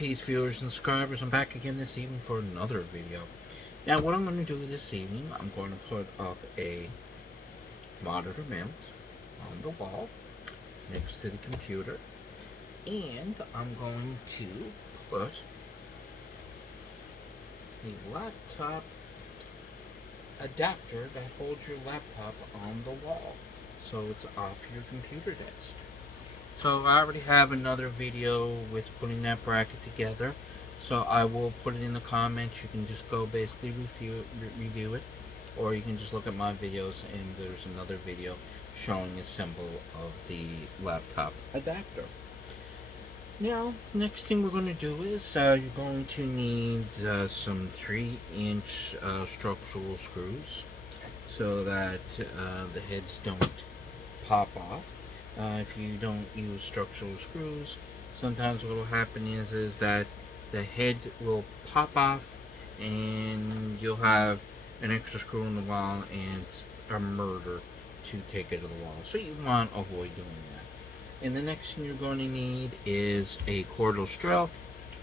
Peace, viewers and subscribers. I'm back again this evening for another video. Now, what I'm going to do this evening, I'm going to put up a monitor mount on the wall next to the computer, and I'm going to put a laptop adapter that holds your laptop on the wall, so it's off your computer desk. So I already have another video with putting that bracket together, so I will put it in the comments. You can just go basically review it, or you can just look at my videos, and there's another video showing a symbol of the laptop adapter. Now, next thing we're going to do is you're going to need some 3-inch structural screws so that the heads don't pop off. If you don't use structural screws, sometimes what will happen is that the head will pop off and you'll have an extra screw in the wall, and it's a murder to take it to the wall. So you want to avoid doing that. And the next thing you're going to need is a cordless drill,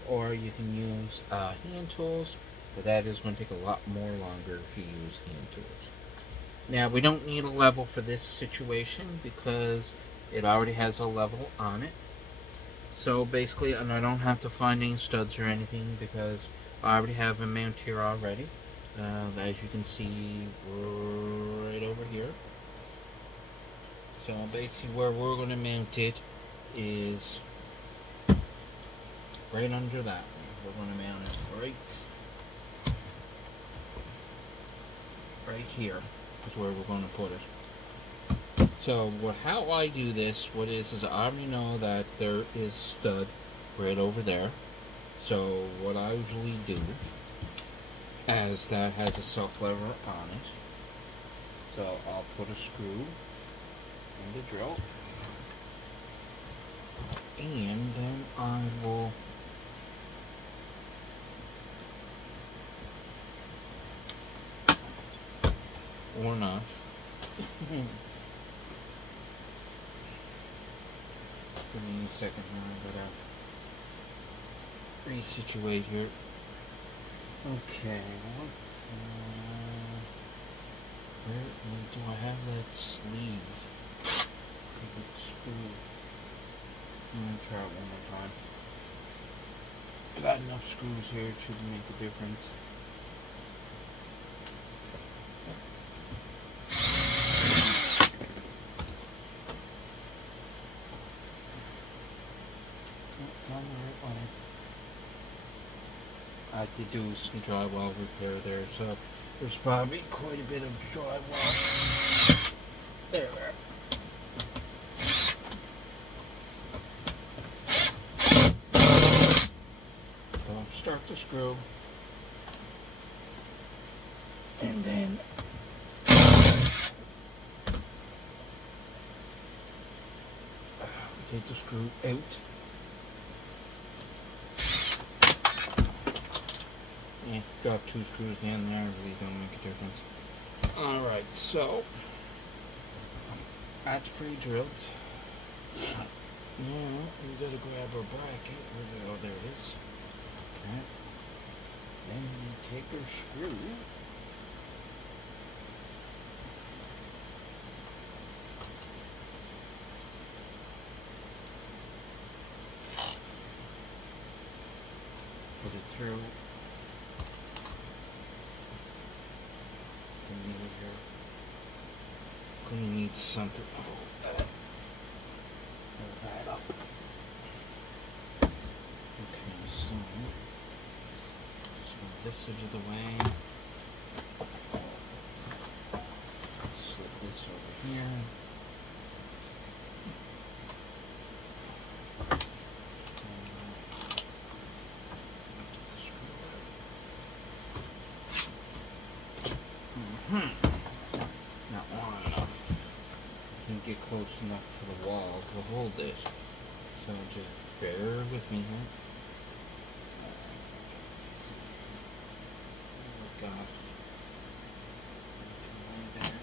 or you can use hand tools, but that is going to take a lot more longer if you use hand tools. Now, we don't need a level for this situation because it already has a level on it. So basically, and I don't have to find any studs or anything because I already have a mount here already. As you can see right over here. So basically where we're going to mount it is right under that one. We're going to mount it right here is where we're going to put it. So how I do this, what is I already know that there is stud right over there. So what I usually do, as that has a self-lever on it, so I'll put a screw in the drill, and then I will or not. Give me a second here, I gotta resituate here. Okay, where do I have that sleeve for the screw? I'm gonna try it one more time. I got enough screws here, it should make a difference. I did do some drywall repair there, so there's probably quite a bit of drywall. There. So start the screw, and then take the screw out. Yeah, drop 2 screws down there, really don't make a difference. Alright, so that's pre-drilled. Now we gotta grab our bracket. Oh, there it is. Okay. Then we take our screw. Put it through. Gonna need something to hold that up. Okay, so just move this out of the way. Slip this over here. Not long enough. Can't get close enough to the wall to hold it. So just bear with me here. Oh gosh. Okay, there.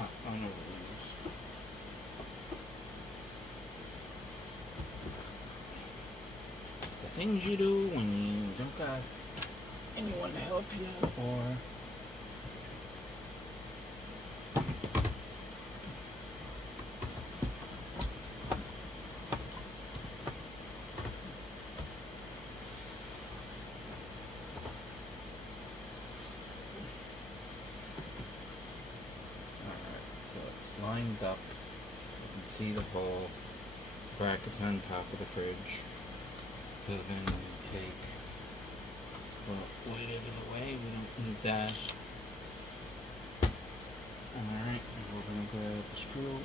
I know what it is. The things you do when you don't got anyone to help you, or so it's lined up. You can see the hole. Brackets on top of the fridge. So then we take the weight out of the way. We don't need that. Alright, we're gonna grab the screw.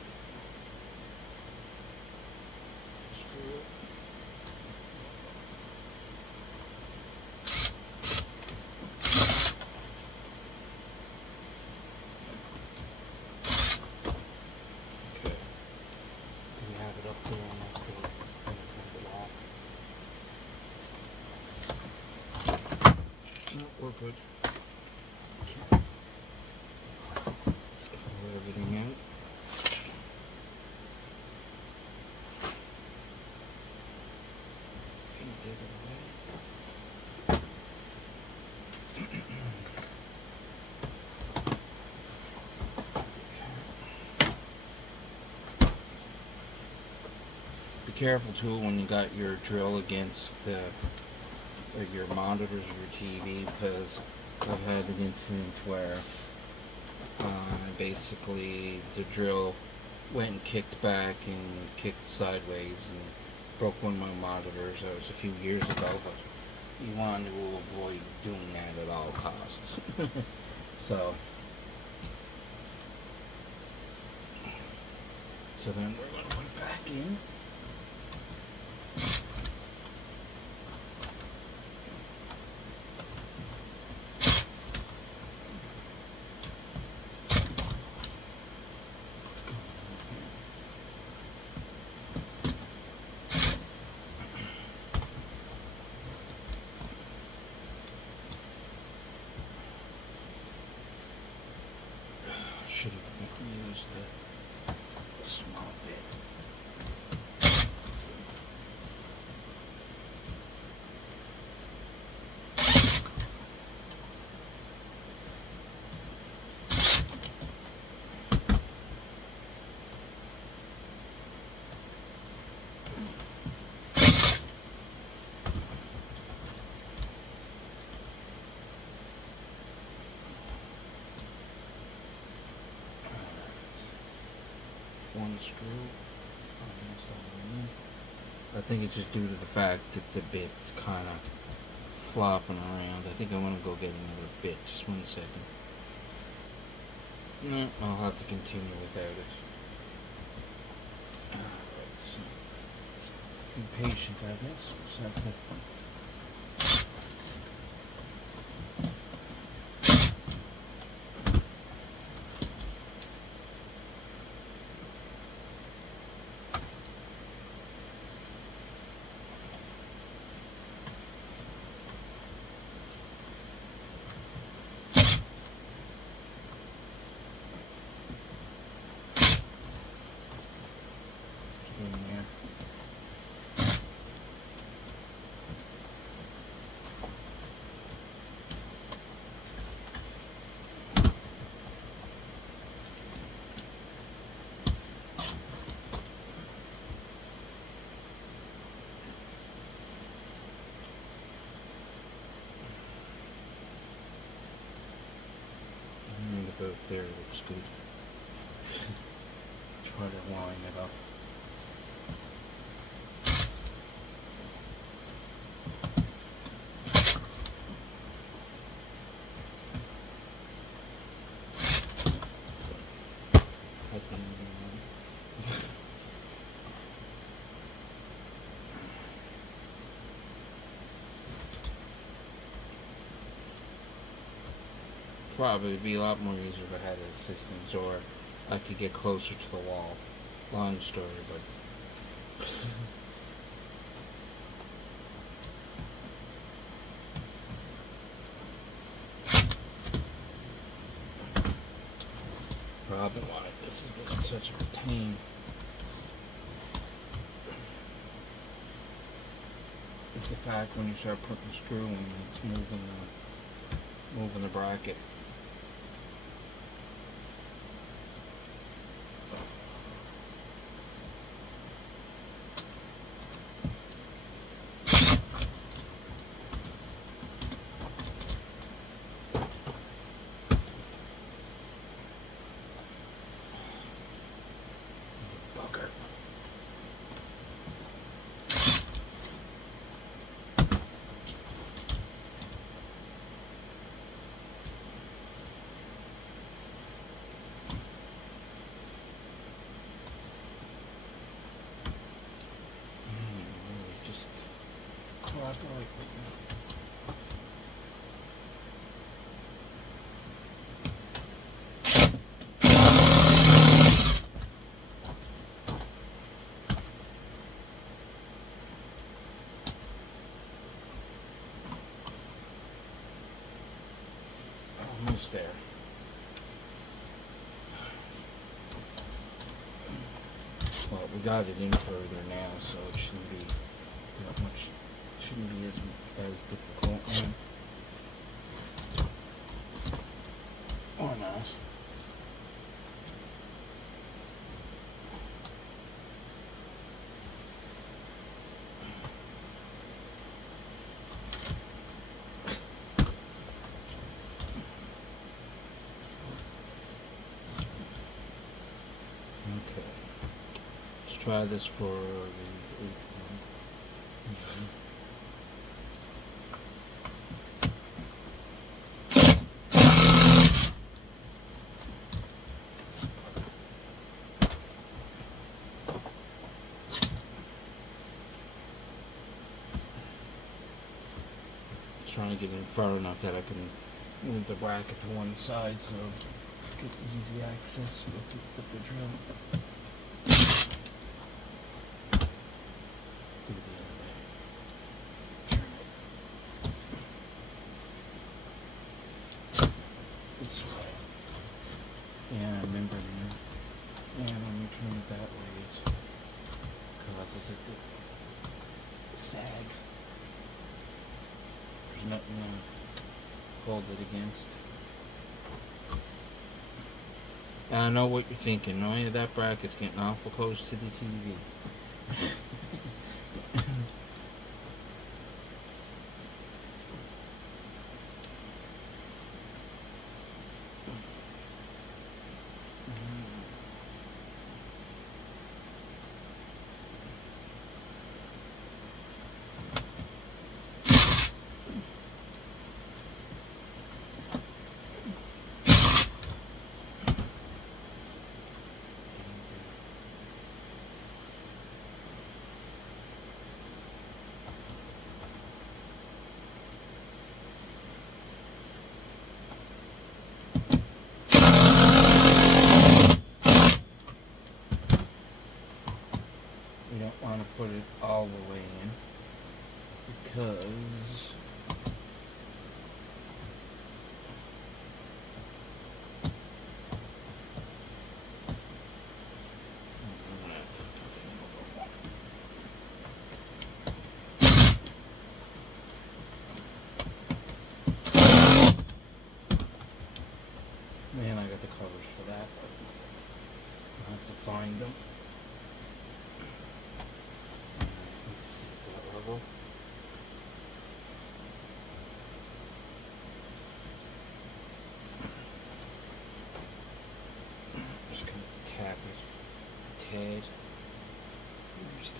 Okay. Do we have it up there on that base? No, we're good. Okay. Pull everything out. Get it away. Be careful too when you got your drill against your monitors or your TV, because I've had an incident where basically the drill went and kicked back and kicked sideways and broke one of my monitors. That was a few years ago, but you want to avoid doing that at all costs. So then we're going to put it back in. Should have used the small bit. One screw almost all the way in. I think it's just due to the fact that the bit's kind of flopping around. I think I want to go get another bit. Just 1 second. No, I'll have to continue without it. Alright, so be patient, I guess. Just have to. In there. And about there looks good. Try to line it up. Probably would be a lot more easier if I had assistance, or I could get closer to the wall. Long story, but why this is getting such a pain. It's the fact when you start putting the screw in, it's moving the bracket. Cooperate with me. Almost there. Well, we got it in further now, so it shouldn't be that much. Shouldn't be as difficult. Or not. Okay. Let's try this for the 8th time. Trying to get in far enough that I can move the bracket to one side so get easy access with the drill. Do the other way. Turn it this way. Yeah, I remember now. Yeah, when you turn it that way, it causes it to sag. There's nothing to hold it against. And I know what you're thinking. Oh yeah, that bracket's getting awful close to the TV. We don't want to put it all the way in because man, I got the covers for that, but I'll have to find them. Let's see, is that level? I'm just gonna tap it. Tad. Where's the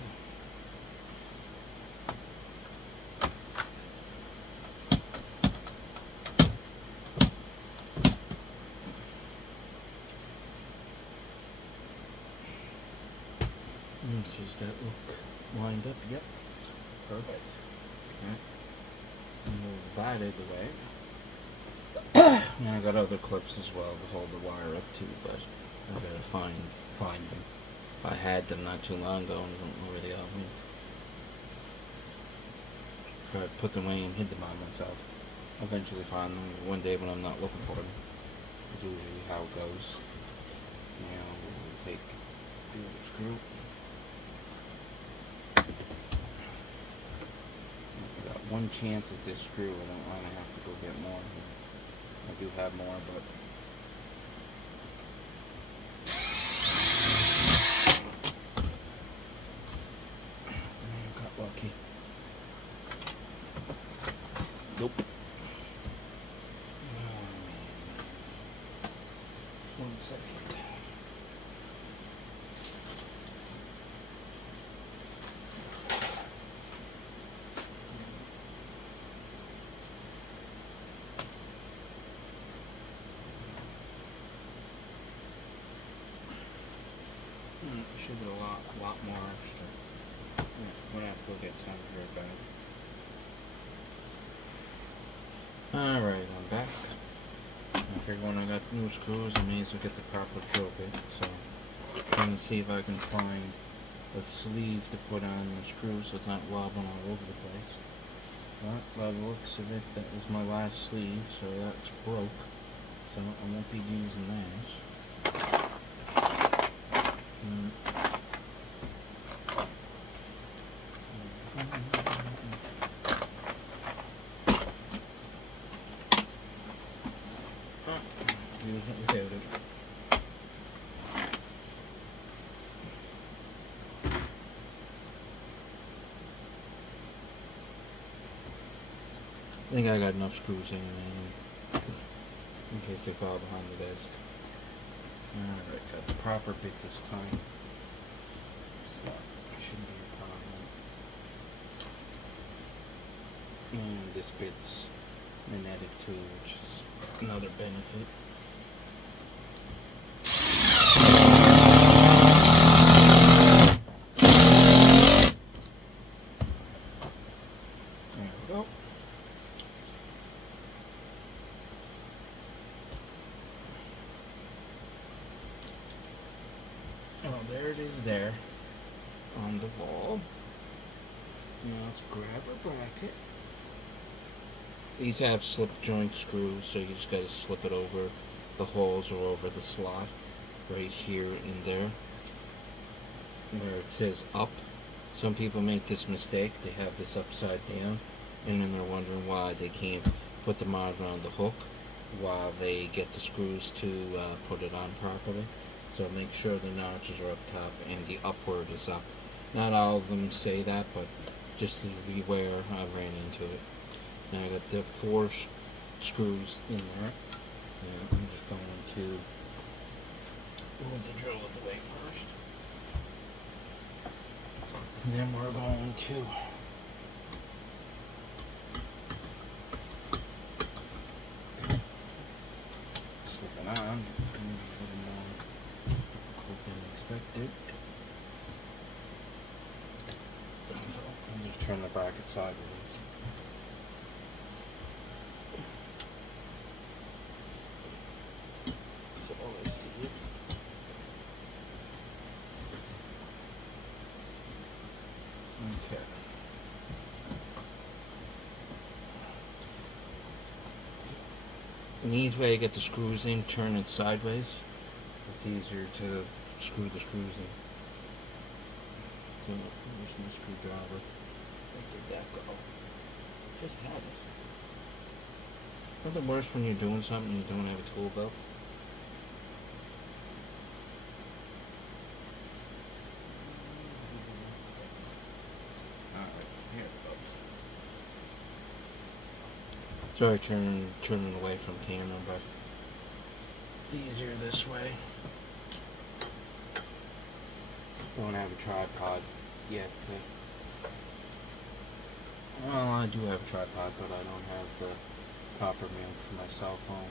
does that look lined up? Yep. Perfect. Okay. Move that out of the way. And I got other clips as well to hold the wire up to, but I gotta find them. I had them not too long ago and I don't know where they all went. Tried to put them away and hid them on myself. Eventually find them one day when I'm not looking for them. That's usually how it goes. screw. I got one chance at this screw. I don't want to have to go get more. I do have more, but I got lucky. Nope. Oh, man. 1 second. Should be a lot more extra. Yeah, I'm gonna have to go get some here back. Alright, I'm back. I figured when I got the new screws, I may as well get the proper drill bit. So, I'm trying to see if I can find a sleeve to put on the screw so it's not wobbling all over the place. But by the looks of it, that was my last sleeve, so that's broke. So I won't be using that. Use it without it. I think I got enough screws anyway, in case they fall behind the desk. Alright, got the proper bit this time. So, shouldn't be a problem. And this bit's magnetic too, which is another benefit. There we go. Oh, there it is there on the wall. Now let's grab our bracket. These have slip joint screws, so you just gotta slip it over the holes or over the slot right here in there where it says up. Some people make this mistake, they have this upside down and then they're wondering why they can't put them on around the hook while they get the screws to put it on properly. So make sure the notches are up top and the upward is up. Not all of them say that, but just to be aware, I ran into it. Now I got the 4 screws in there. And I'm just going to move the drill out the way first. And then we're going to slip it on. It's going to be a little more difficult than expected. So I'll just turn the bracket sideways. So I see it. Okay. An easy way to get the screws in, turn it sideways. It's easier to screw the screws in. So using the screwdriver. Where did that go? Just had it. Nothing worse when you're doing something and you don't have a tool belt. Sorry, turning away from camera, but easier this way. Don't have a tripod yet. Well, I do have a tripod, but I don't have the proper mount for my cell phone.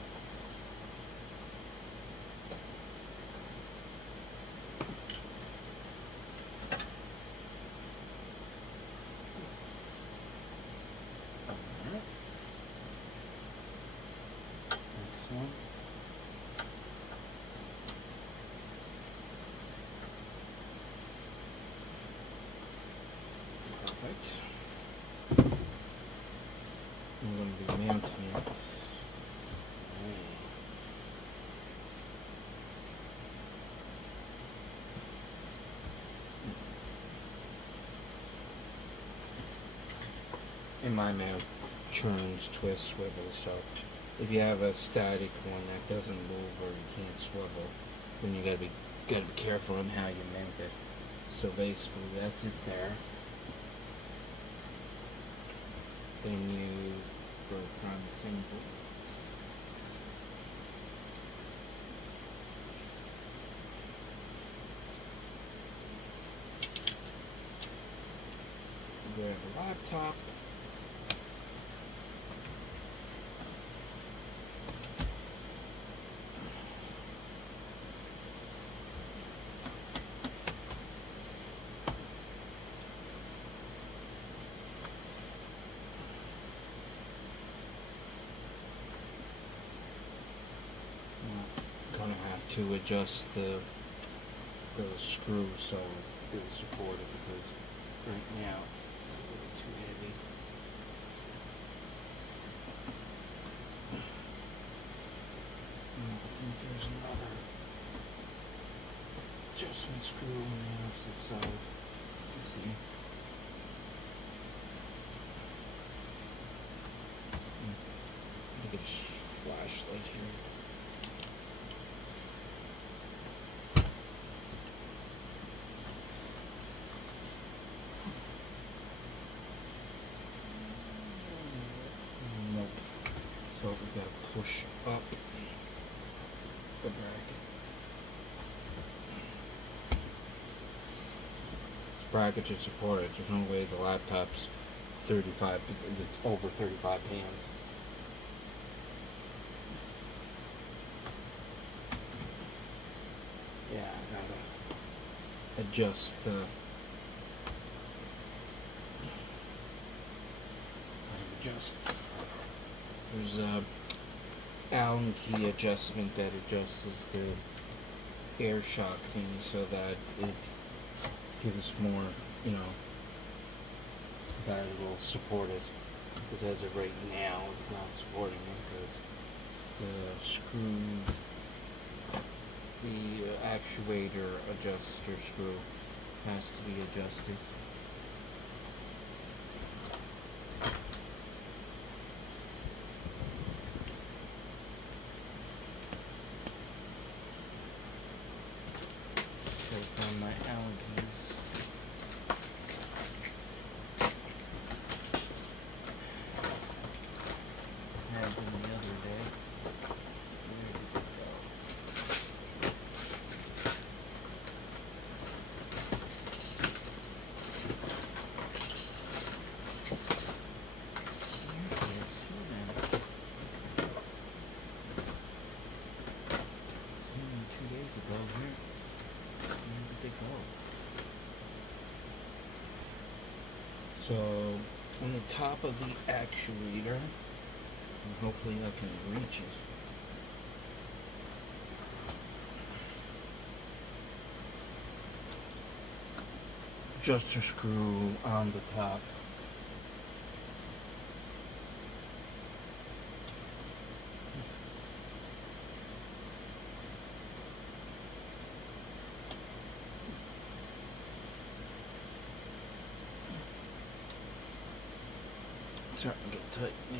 Perfect. I'm going to be mounting it. in my mouth, churns, twists, swivels. So if you have a static one that doesn't move or you can't swivel, then you gotta be careful on how you mount it. So basically, that's it there. Then you, for prime example, grab a laptop. Gonna have to adjust the screw so it will support it, because right now it's a little too heavy. I think there's another adjustment screw on the opposite side. Let's see. Look at this flashlight here. Nope. So we gotta push up the bracket. This bracket should support it. There's no way the laptop's 35, because it's over 35 pounds. Yeah, I gotta adjust the there's a Allen key adjustment that adjusts the air shock thing so that it gives more, so that it will support it. Because as of right now, it's not supporting it because the screw, the actuator adjuster screw has to be adjusted. So from my Allen keys. I had them the other day. Where did they go? There it is. Seen them 2 days ago. Where did they go? So on the top of the actuator, and hopefully I can reach it. Adjuster screw on the top. Starting to get tight now.